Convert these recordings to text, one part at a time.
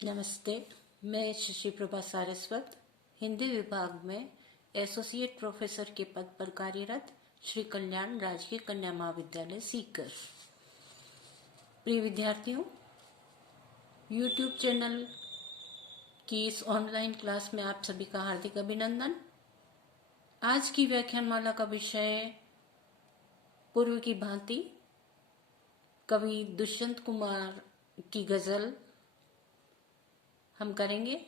नमस्ते। मैं शशि प्रभा सारस्वत, हिंदी विभाग में एसोसिएट प्रोफेसर के पद पर कार्यरत श्री कल्याण राजकीय कन्या महाविद्यालय सीकर। प्रिय विद्यार्थियों, यूट्यूब चैनल की इस ऑनलाइन क्लास में आप सभी का हार्दिक अभिनंदन। आज की व्याख्यानमाला का विषय पूर्व की भांति कवि दुष्यंत कुमार की गजल हम करेंगे,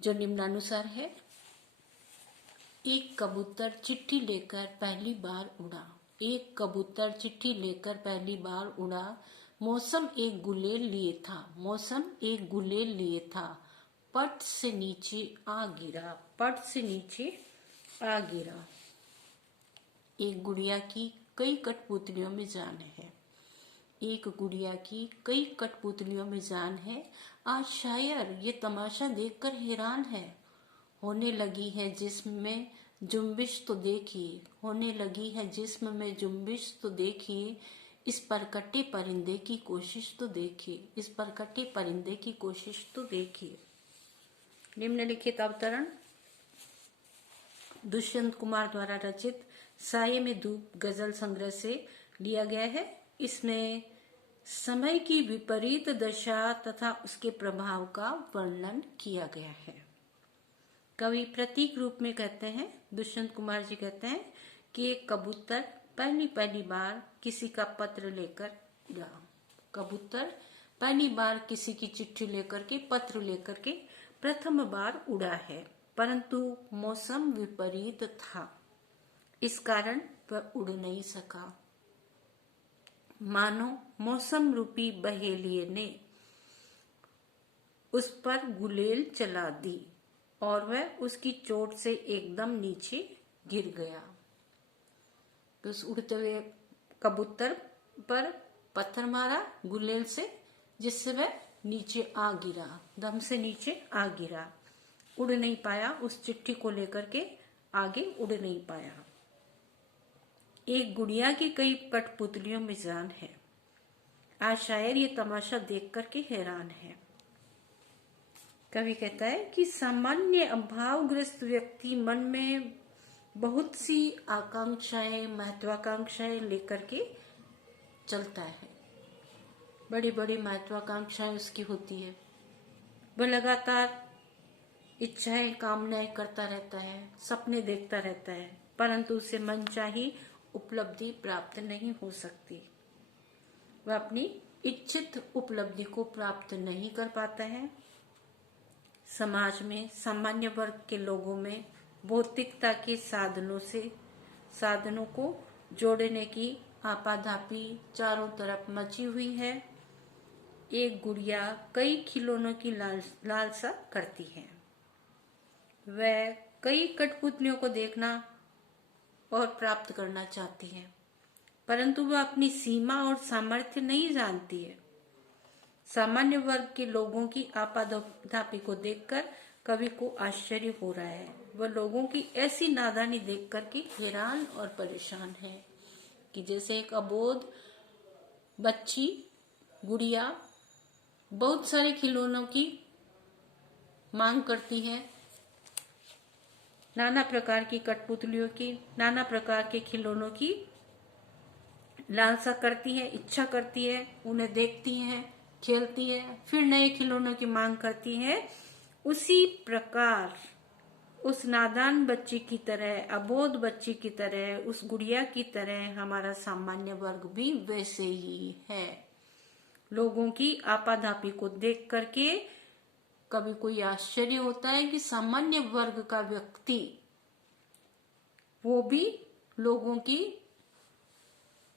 जो निम्नानुसार है। एक कबूतर चिट्ठी लेकर पहली बार उड़ा, एक कबूतर चिट्ठी लेकर पहली बार उड़ा, मौसम एक गुलेल लिए था, मौसम एक गुलेल लिए था, पट से नीचे आ गिरा, पट से नीचे आ गिरा। एक गुड़िया की कई कठपुतलियों में जान है, एक गुड़िया की कई कठपुतलियों में जान है। आज शायर ये तमाशा देखकर हैरान है। होने लगी है जिस्म में जुम्बिश तो देखी, होने लगी है जिस्म में जुम्बिश तो देखी, इस पर कटे परिंदे की कोशिश तो देखी, इस पर कटे परिंदे की कोशिश तो देखी। निम्नलिखित अवतरण दुष्यंत कुमार द्वारा रचित साये में धूप गजल संग्रह से लिया गया है। इसमें समय की विपरीत दशा तथा उसके प्रभाव का वर्णन किया गया है। कवि प्रतीक रूप में कहते हैं, दुष्यंत कुमार जी कहते हैं कि एक कबूतर पहली बार किसी का पत्र लेकर उड़ा। कबूतर पहली बार किसी की चिट्ठी लेकर के, पत्र लेकर के प्रथम बार उड़ा है, परंतु मौसम विपरीत था, इस कारण वह उड़ नहीं सका। मानो मौसम रूपी बहेलिये ने उस पर गुलेल चला दी और वह उसकी चोट से एकदम नीचे गिर गया। तो उस उड़ते हुए कबूतर पर पत्थर मारा गुलेल से, जिससे वह नीचे आ गिरा, दम से नीचे आ गिरा, उड़ नहीं पाया। उस चिट्ठी को लेकर के आगे उड़ नहीं पाया। एक गुड़िया की कई कठपुतलियों में जान है। आज शायर ये तमाशा देख करके हैरान है। कवि कहता है कि सामान्य अभावग्रस्त व्यक्ति मन में बहुत सी आकांक्षाएं, महत्वाकांक्षाएं लेकर के चलता है। बड़ी बड़ी महत्वाकांक्षाएं उसकी होती है। वह लगातार इच्छाएं, कामनाएं करता रहता है, सपने देखता रहता है, परंतु उसे मनचाही उपलब्धि प्राप्त नहीं हो सकती। वह अपनी इच्छित उपलब्धि को प्राप्त नहीं कर पाता है। समाज में सामान्य वर्ग के लोगों में भौतिकता के साधनों को जोड़ने की आपाधापी चारों तरफ मची हुई है। एक गुड़िया कई खिलौनों की लालसा करती है। वह कई कठपुतलियों को देखना और प्राप्त करना चाहती है, परंतु वह अपनी सीमा और सामर्थ्य नहीं जानती है। सामान्य वर्ग के लोगों की आपाधापी को देखकर कवि को आश्चर्य हो रहा है। वह लोगों की ऐसी नादानी देख कर के हैरान और परेशान है कि जैसे एक अबोध बच्ची, गुड़िया बहुत सारे खिलौनों की मांग करती है, नाना प्रकार की कठपुतलियों की, नाना प्रकार के खिलौनों की लालसा करती है, इच्छा करती है, उन्हें देखती है, खेलती है, फिर नए खिलौनों की मांग करती है। उसी प्रकार उस नादान बच्ची की तरह, अबोध बच्ची की तरह, उस गुड़िया की तरह हमारा सामान्य वर्ग भी वैसे ही है। लोगों की आपाधापी को देख करके कभी कोई आश्चर्य होता है कि सामान्य वर्ग का व्यक्ति वो भी लोगों की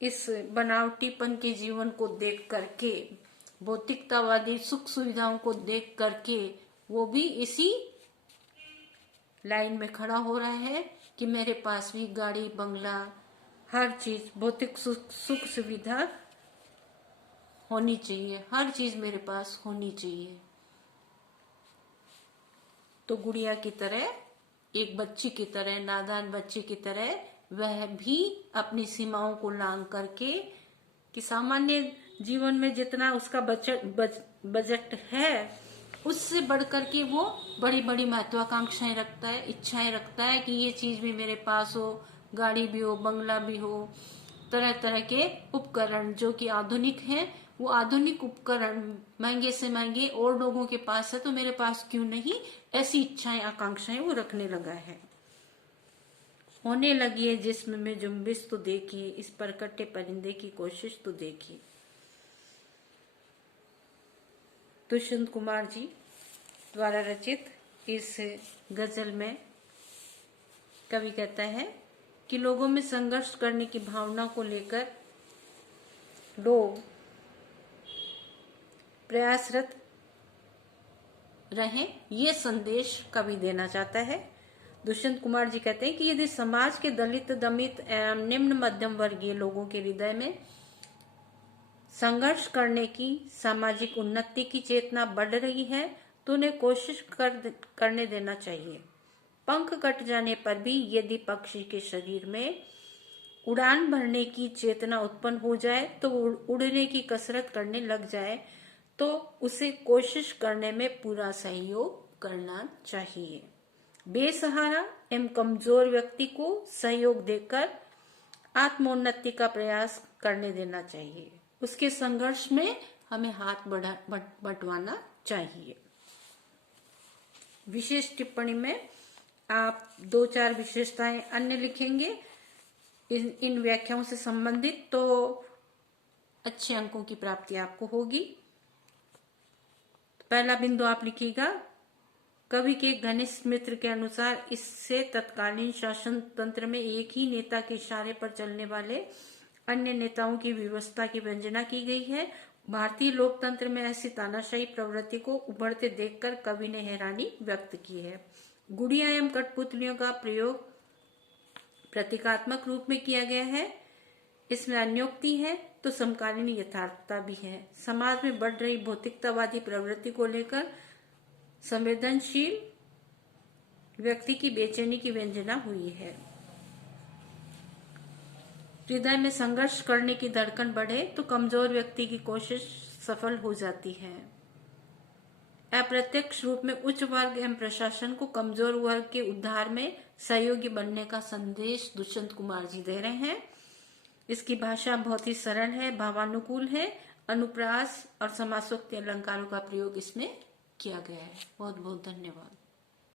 इस बनावटीपन के जीवन को देख करके, भौतिकतावादी सुख सुविधाओं को देख करके वो भी इसी लाइन में खड़ा हो रहा है कि मेरे पास भी गाड़ी, बंगला, हर चीज, भौतिक सुख सुविधा होनी चाहिए, हर चीज मेरे पास होनी चाहिए। तो गुड़िया की तरह, एक बच्ची की तरह, नादान बच्ची की तरह वह भी अपनी सीमाओं को लांघ करके कि सामान्य जीवन में जितना उसका बजट है उससे बढ़ करके वो बड़ी बड़ी महत्वाकांक्षाएं रखता है, इच्छाएं रखता है कि ये चीज भी मेरे पास हो, गाड़ी भी हो, बंगला भी हो, तरह तरह के उपकरण जो कि आधुनिक हैं, वो आधुनिक उपकरण महंगे से महंगे और लोगों के पास है तो मेरे पास क्यों नहीं, ऐसी इच्छाएं आकांक्षाएं वो रखने लगा है। होने लगी है जिस्म में जुम्बिश तो देखिए, इस परकटे परिंदे की कोशिश तो देखिए। दुष्यंत कुमार जी द्वारा रचित इस गजल में कवि कहता है कि लोगों में संघर्ष करने की भावना को लेकर लोग प्रयासरत रहें, ये संदेश कवि देना चाहता है। दुष्यंत कुमार जी कहते हैं कि यदि समाज के दलित, दमित एवं निम्न मध्यम वर्गीय लोगों के हृदय में संघर्ष करने की, सामाजिक उन्नति की चेतना बढ़ रही है तो उन्हें कोशिश करने देना चाहिए। पंख कट जाने पर भी यदि पक्षी के शरीर में उड़ान भरने की चेतना उत्पन्न हो जाए तो उड़ने की कसरत करने लग जाए तो उसे कोशिश करने में पूरा सहयोग करना चाहिए। बेसहारा एवं कमजोर व्यक्ति को सहयोग देकर आत्मोन्नति का प्रयास करने देना चाहिए। उसके संघर्ष में हमें हाथ बंटवाना चाहिए। विशेष टिप्पणी में आप 2-4 विशेषताएं अन्य लिखेंगे इन व्याख्याओं से संबंधित, तो अच्छे अंकों की प्राप्ति आपको होगी। पहला बिंदु आप लिखिएगा, कवि के घनिष्ठ मित्र के अनुसार इससे तत्कालीन शासन तंत्र में एक ही नेता के इशारे पर चलने वाले अन्य नेताओं की व्यवस्था की वंजना की गई है। भारतीय लोकतंत्र में ऐसी तानाशाही प्रवृत्ति को उभरते देखकर कवि ने हैरानी व्यक्त की है। गुड़िया एवं कठपुतलियों का प्रयोग प्रतीकात्मक रूप में किया गया है, इसमें अन्योक्ति है तो समकालीन यथार्थता भी है। समाज में बढ़ रही भौतिकतावादी प्रवृत्ति को लेकर संवेदनशील व्यक्ति की बेचैनी की व्यंजना हुई है। हृदय में संघर्ष करने की धड़कन बढ़े तो कमजोर व्यक्ति की कोशिश सफल हो जाती है। अप्रत्यक्ष रूप में उच्च वर्ग एवं प्रशासन को कमजोर वर्ग के उद्धार में सहयोगी बनने का संदेश दुष्यंत कुमार जी दे रहे हैं। इसकी भाषा बहुत ही सरल है, भावानुकूल है, अनुप्रास और समासोक्ति अलंकारों का प्रयोग इसमें किया गया है। बहुत बहुत धन्यवाद।